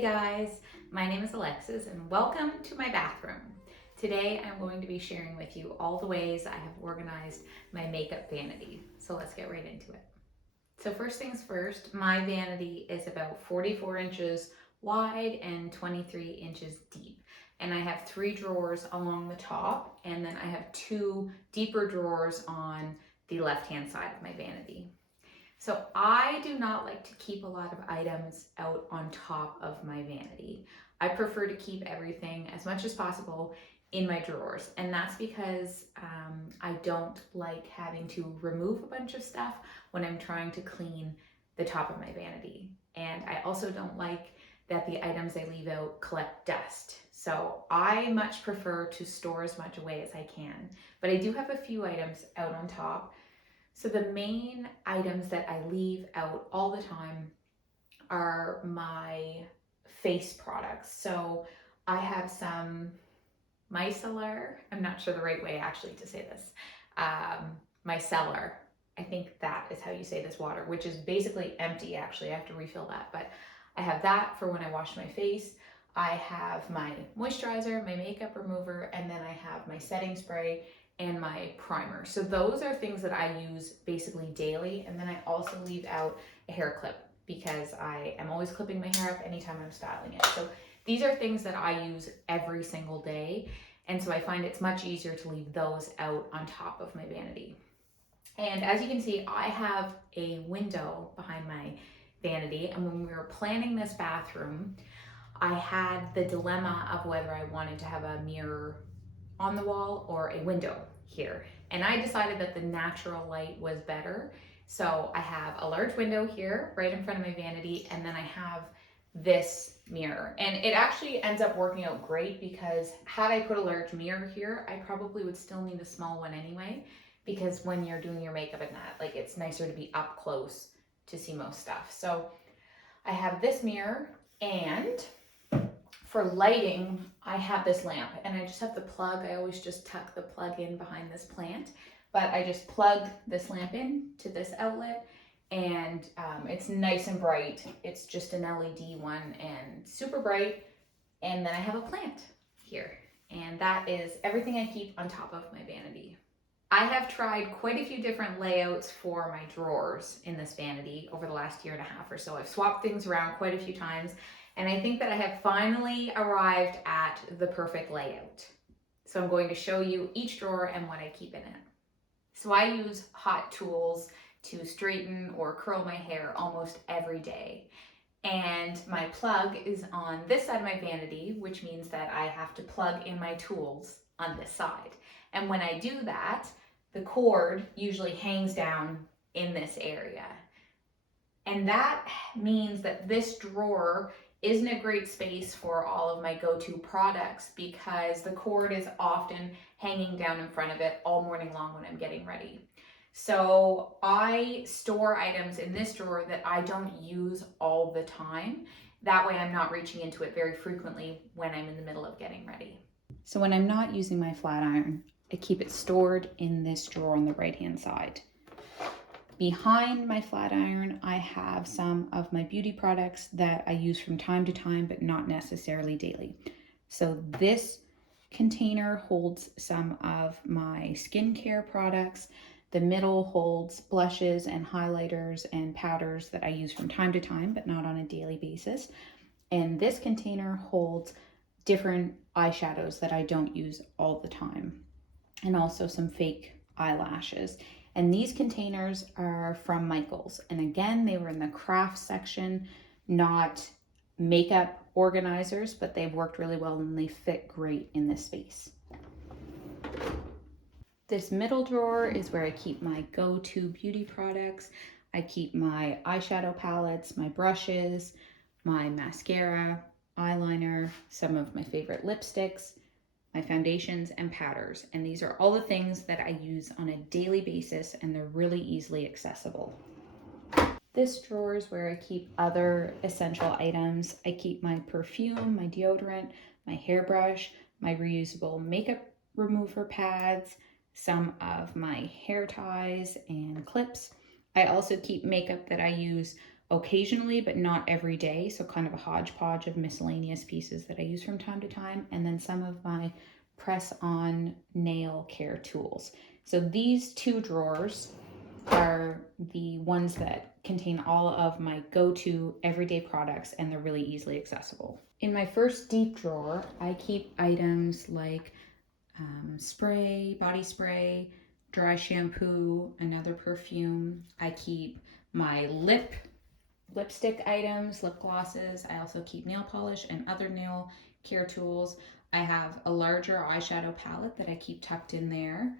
Hey guys, my name is Alexis and welcome to my bathroom. Today I'm going to be sharing with you all the ways I have organized my makeup vanity. So let's get right into it. So first things first, my vanity is about 44 inches wide and 23 inches deep. And I have 3 drawers along the top, and then I have 2 deeper drawers on the left-hand side of my vanity. So I do not like to keep a lot of items out on top of my vanity. I prefer to keep everything as much as possible in my drawers. And that's because I don't like having to remove a bunch of stuff when I'm trying to clean the top of my vanity. And I also don't like that the items I leave out collect dust. So I much prefer to store as much away as I can. But I do have a few items out on top. So the main items that I leave out all the time are my face products. So I have some micellar, I'm not sure the right way actually to say this, micellar. I think that is how you say this water, which is basically empty actually. I have to refill that, but I have that for when I wash my face. I have my moisturizer, my makeup remover, and then I have my setting spray and my primer. So those are things that I use basically daily. And then I also leave out a hair clip because I am always clipping my hair up anytime I'm styling it. So these are things that I use every single day. And so I find it's much easier to leave those out on top of my vanity. And as you can see, I have a window behind my vanity. And when we were planning this bathroom, I had the dilemma of whether I wanted to have a mirror on the wall or a window here. And I decided that the natural light was better. So I have a large window here right in front of my vanity, and then I have this mirror. And it actually ends up working out great because had I put a large mirror here, I probably would still need a small one anyway, because when you're doing your makeup and that, like, it's nicer to be up close to see most stuff. So I have this mirror, and for lighting, I have this lamp, and I just have the plug. I always just tuck the plug in behind this plant, but I just plug this lamp in to this outlet, and it's nice and bright. It's just an LED one and super bright. And then I have a plant here, and that is everything I keep on top of my vanity. I have tried quite a few different layouts for my drawers in this vanity over the last year and a half or so. I've swapped things around quite a few times, and I think that I have finally arrived at the perfect layout. So I'm going to show you each drawer and what I keep in it. So I use hot tools to straighten or curl my hair almost every day. And my plug is on this side of my vanity, which means that I have to plug in my tools on this side. And when I do that, the cord usually hangs down in this area. And that means that this drawer isn't a great space for all of my go-to products because the cord is often hanging down in front of it all morning long when I'm getting ready. So I store items in this drawer that I don't use all the time. That way I'm not reaching into it very frequently when I'm in the middle of getting ready. So when I'm not using my flat iron, I keep it stored in this drawer on the right-hand side. Behind my flat iron, I have some of my beauty products that I use from time to time, but not necessarily daily. So this container holds some of my skincare products. The middle holds blushes and highlighters and powders that I use from time to time, but not on a daily basis. And this container holds different eyeshadows that I don't use all the time, and also some fake eyelashes. And these containers are from Michaels. And again, they were in the craft section, not makeup organizers, but they've worked really well and they fit great in this space. This middle drawer is where I keep my go-to beauty products. I keep my eyeshadow palettes, my brushes, my mascara, eyeliner, some of my favorite lipsticks, my foundations and powders. And these are all the things that I use on a daily basis, and they're really easily accessible. This drawer is where I keep other essential items. I keep my perfume, my deodorant, my hairbrush, my reusable makeup remover pads, some of my hair ties and clips. I also keep makeup that I use occasionally, but not every day. So kind of a hodgepodge of miscellaneous pieces that I use from time to time. And then some of my press-on nail care tools. So these two drawers are the ones that contain all of my go-to everyday products, and they're really easily accessible. In my first deep drawer, I keep items like spray, body spray, dry shampoo, another perfume. I keep my lipstick items, lip glosses. I also keep nail polish and other nail care tools. I have a larger eyeshadow palette that I keep tucked in there.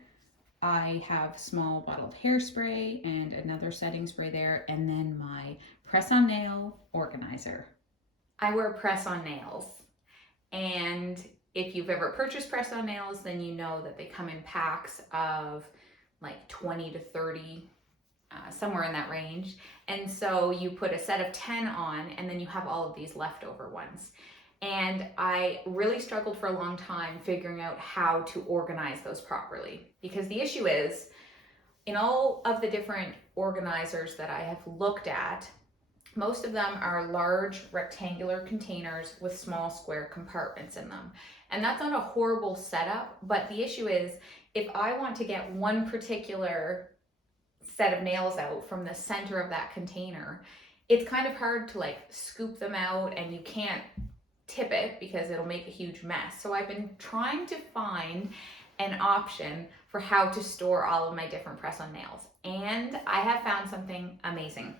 I have small bottled hairspray and another setting spray there, and then my press-on nail organizer. I wear press-on nails, and if you've ever purchased press-on nails, then you know that they come in packs of like 20 to 30, somewhere in that range. And so you put a set of 10 on, and then you have all of these leftover ones. And I really struggled for a long time figuring out how to organize those properly, because the issue is, in all of the different organizers that I have looked at, most of them are large rectangular containers with small square compartments in them. And that's not a horrible setup, but the issue is, if I want to get one particular set of nails out from the center of that container, it's kind of hard to like scoop them out, and you can't tip it because it'll make a huge mess. So I've been trying to find an option for how to store all of my different press-on nails, and I have found something amazing.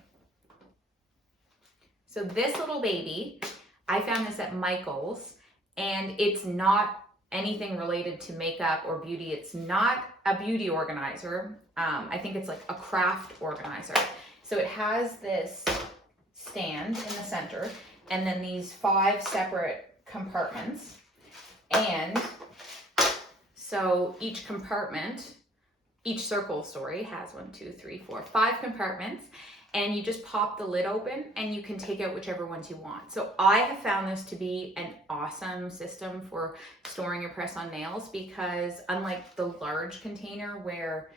So this little baby, I found this at Michael's, and it's not anything related to makeup or beauty. It's not a beauty organizer. I think it's like a craft organizer. So it has this stand in the center, and then these 5 separate compartments. And so each compartment, each circle, has 1, 2, 3, 4, 5 compartments. And you just pop the lid open and you can take out whichever ones you want. So I have found this to be an awesome system for storing your press-on nails, because unlike the large container where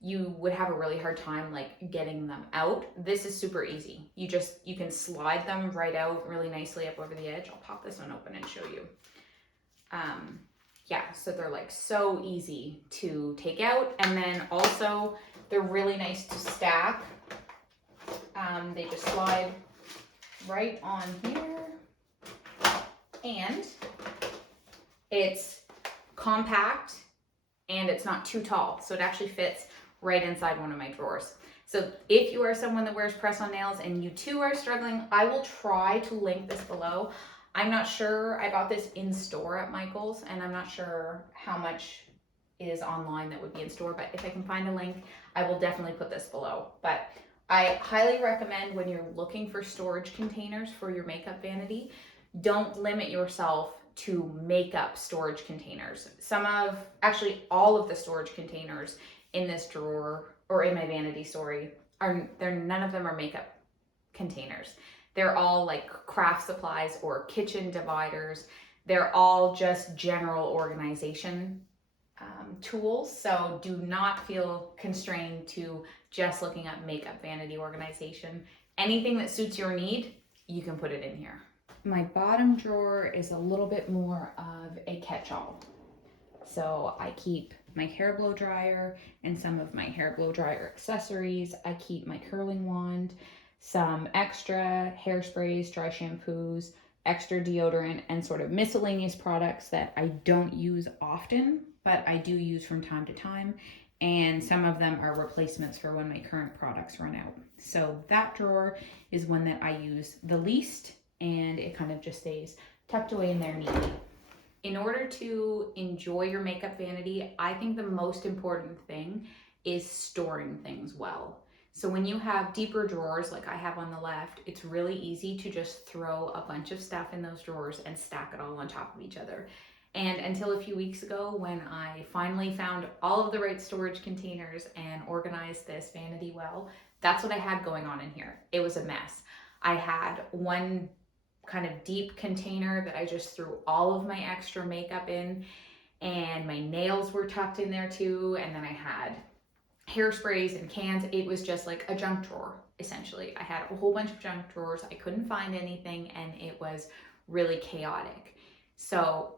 you would have a really hard time like getting them out, this is super easy. You can slide them right out really nicely up over the edge. I'll pop this one open and show you. Yeah, so they're like so easy to take out, and then also they're really nice to stack. They just slide right on here, and it's compact and it's not too tall, so it actually fits right inside one of my drawers. So if you are someone that wears press-on nails and you too are struggling, I will try to link this below. I'm not sure, I bought this in store at Michael's, and I'm not sure how much is online that would be in store, but if I can find a link, I will definitely put this below. But I highly recommend, when you're looking for storage containers for your makeup vanity, don't limit yourself to makeup storage containers. Actually all of the storage containers in this drawer, or in my vanity, none of them are makeup containers. They're all like craft supplies or kitchen dividers. They're all just general organization tools. So do not feel constrained to just looking at makeup vanity organization. Anything that suits your need, you can put it in here. My bottom drawer is a little bit more of a catch-all. So I keep my hair blow dryer and some of my hair blow dryer accessories. I keep my curling wand, some extra hairsprays, dry shampoos, extra deodorant, and sort of miscellaneous products that I don't use often, but I do use from time to time. And some of them are replacements for when my current products run out. So that drawer is one that I use the least, and it kind of just stays tucked away in there neatly. In order to enjoy your makeup vanity, I think the most important thing is storing things well. So when you have deeper drawers like I have on the left, it's really easy to just throw a bunch of stuff in those drawers and stack it all on top of each other. And until a few weeks ago, when I finally found all of the right storage containers and organized this vanity well, that's what I had going on in here. It was a mess. I had one kind of deep container that I just threw all of my extra makeup in, and my nails were tucked in there too, and then I had hairsprays and cans. It was just like a junk drawer. essentially. I had a whole bunch of junk drawers. I couldn't find anything, and it was really chaotic. So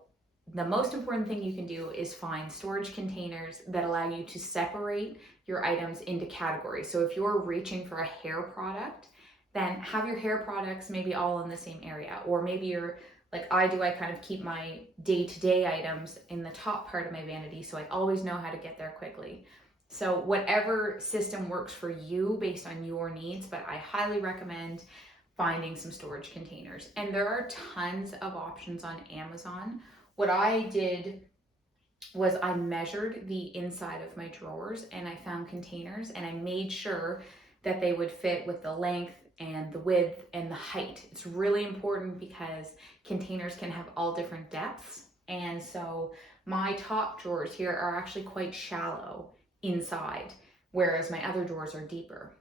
the most important thing you can do is find storage containers that allow you to separate your items into categories. So if you're reaching for a hair product, then have your hair products maybe all in the same area. Or maybe you're like I do, I kind of keep my day-to-day items in the top part of my vanity so I always know how to get there quickly. So whatever system works for you based on your needs, but I highly recommend finding some storage containers. And there are tons of options on Amazon. What I did was I measured the inside of my drawers and I found containers, and I made sure that they would fit with the length and the width and the height. It's really important because containers can have all different depths. And so my top drawers here are actually quite shallow inside, whereas my other drawers are deeper.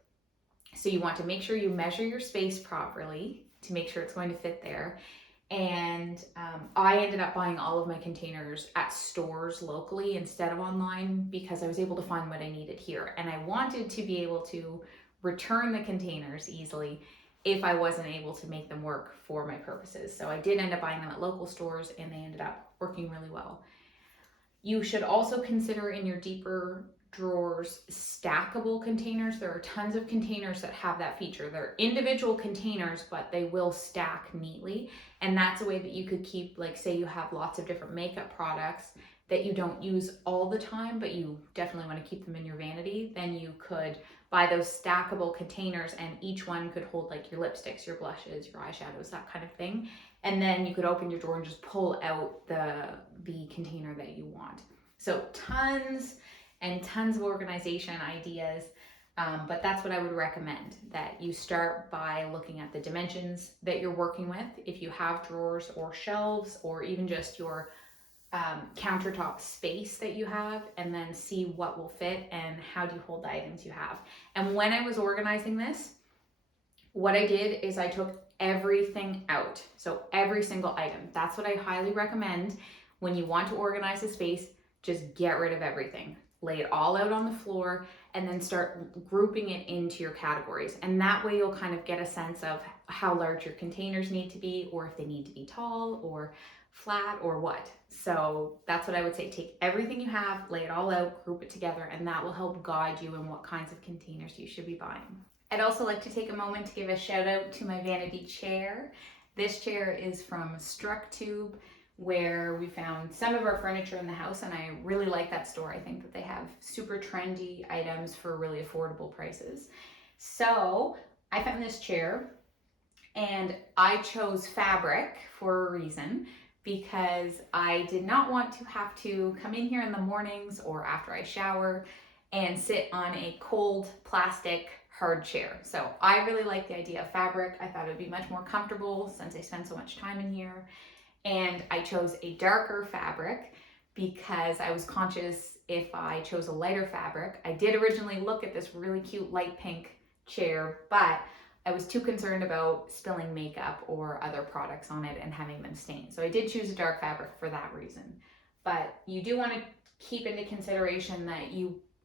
So you want to make sure you measure your space properly to make sure it's going to fit there. And I ended up buying all of my containers at stores locally instead of online because I was able to find what I needed here. And I wanted to be able to return the containers easily if I wasn't able to make them work for my purposes. So I did end up buying them at local stores, and they ended up working really well. You should also consider in your deeper drawers stackable containers. There are tons of containers that have that feature. They're individual containers, but they will stack neatly. And that's a way that you could keep, like, say you have lots of different makeup products that you don't use all the time, but you definitely want to keep them in your vanity. Then you could buy those stackable containers, and each one could hold like your lipsticks, your blushes, your eyeshadows, that kind of thing. And then you could open your drawer and just pull out the container that you want. So tons and tons of organization ideas, but that's what I would recommend, that you start by looking at the dimensions that you're working with. If you have drawers or shelves, or even just your countertop space that you have, and then see what will fit and how do you hold the items you have. And when I was organizing this, what I did is I took everything out. So every single item. That's what I highly recommend when you want to organize a space. Just get rid of everything. Lay it all out on the floor and then start grouping it into your categories. And that way you'll kind of get a sense of how large your containers need to be, or if they need to be tall or flat or what. So that's what I would say. Take everything you have, lay it all out, group it together, and that will help guide you in what kinds of containers you should be buying. I'd also like to take a moment to give a shout out to my vanity chair. This chair is from Structube, where we found some of our furniture in the house, and I really like that store. I think that they have super trendy items for really affordable prices. So I found this chair, and I chose fabric for a reason, because I did not want to have to come in here in the mornings or after I shower and sit on a cold plastic hard chair. So I really like the idea of fabric. I thought it would be much more comfortable since I spend so much time in here. And I chose a darker fabric because I was conscious if I chose a lighter fabric. I did originally look at this really cute light pink chair, but I was too concerned about spilling makeup or other products on it and having them stain. So I did choose a dark fabric for that reason. But you do want to keep into consideration that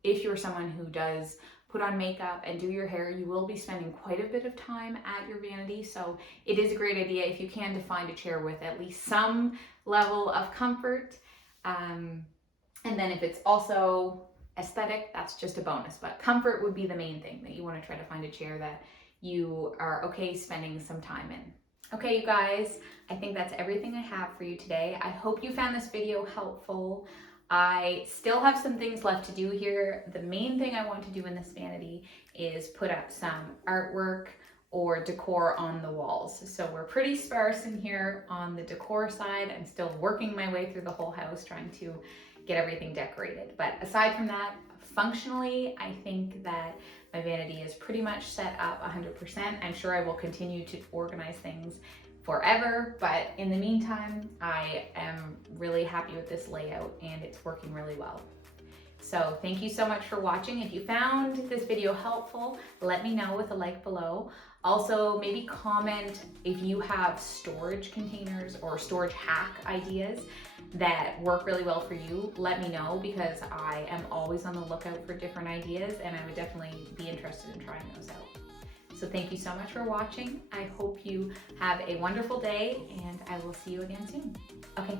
if you're someone who does put on makeup and do your hair, you will be spending quite a bit of time at your vanity. So it is a great idea if you can to find a chair with at least some level of comfort. And then if it's also aesthetic, that's just a bonus. But comfort would be the main thing, that you want to try to find a chair that you are okay spending some time in. Okay, you guys, I think that's everything I have for you today. I hope you found this video helpful. I still have some things left to do here. The main thing I want to do in this vanity is put up some artwork or decor on the walls. So we're pretty sparse in here on the decor side. I'm still working my way through the whole house trying to get everything decorated. But aside from that, functionally, I think that my vanity is pretty much set up 100%. I'm sure I will continue to organize things forever, but in the meantime, I am really happy with this layout and it's working really well. So thank you so much for watching. If you found this video helpful, let me know with a like below. Also, maybe comment if you have storage containers or storage hack ideas that work really well for you. Let me know, because I am always on the lookout for different ideas and I would definitely be interested in trying those out. So thank you so much for watching. I hope you have a wonderful day, and I will see you again soon. Okay,